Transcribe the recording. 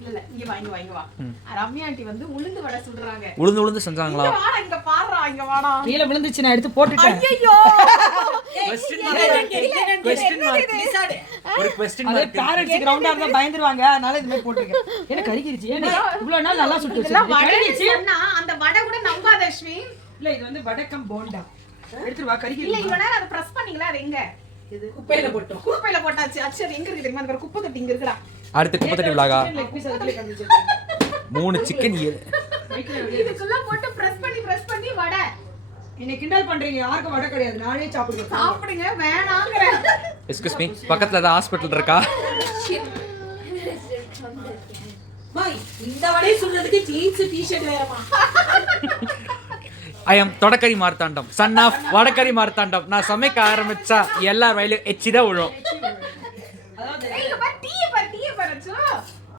இல்ல இங்க வா இங்க வா. ரம்யா ஆண்டி வந்து உளுந்து வடை சுடுறாங்க. உளுந்து செஞ்சாங்களா? இங்க வாடா இங்க பாறா இங்க வாடா. கீழ விழுந்துச்சு நான் எடுத்து போட்டுட்டேன். ஐயோ. ஒரு क्वेश्चन அதே பேரண்ட்ஸ் கிரவுண்டா இருந்தா பயந்துருவாங்க. அதனால இது மாதிரி போட்டுருக்கேன். என்ன கறிக்கிருச்சு? ஏன்னா இவ்வளவு நாள் நல்லா சுட்டுச்சு. இதெல்லாம் வடைன்னு சொன்னா அந்த வடை கூட நம்பாத அஸ்வின். இல்ல இது வந்து வடக்கம் போண்டா. எடுத்து வா கறிக்கிருச்சு. இல்ல இவன அத பிரஸ் பண்ணீங்களா? அது எங்க? இது குப்பையில போட்டோம். குப்பையில போட்டாச்சு. அச்சா அது எங்க இருக்கு தெரியுமா? அந்த குப்பை தொட்டி இங்க இருக்குடா. அடுத்து குப்பை தொட்டி விலாகா? லெக் பீஸ் அதுல கம்பிச்சு. 3 சிக்கன் இதுக்குள்ள போட்டு பிரஸ் பண்ணி வடை. என்ன கிண்டல் பண்றீங்க? யாருக்கு வடை கிடையாது. நானே சாப்பிடுவேன். சாப்பிடுங்க வேணாங்கறேன். எக்ஸ்கியூஸ் மீ, பக்கத்துல தான் ஹாஸ்பிடல் இருக்கா? மாய் இந்த வடை சொல்றதுக்கு ஜீன்ஸ் டி-ஷர்ட் வேறமா? ஐ எம் தொடக்கரி மார்த்தாண்டம், சன் ஆஃப் வடக்கரி மார்த்தாண்டம். நான் சமைக்க ஆரம்பிச்சா எல்லா வயலும் எச்சிதான் விழும்.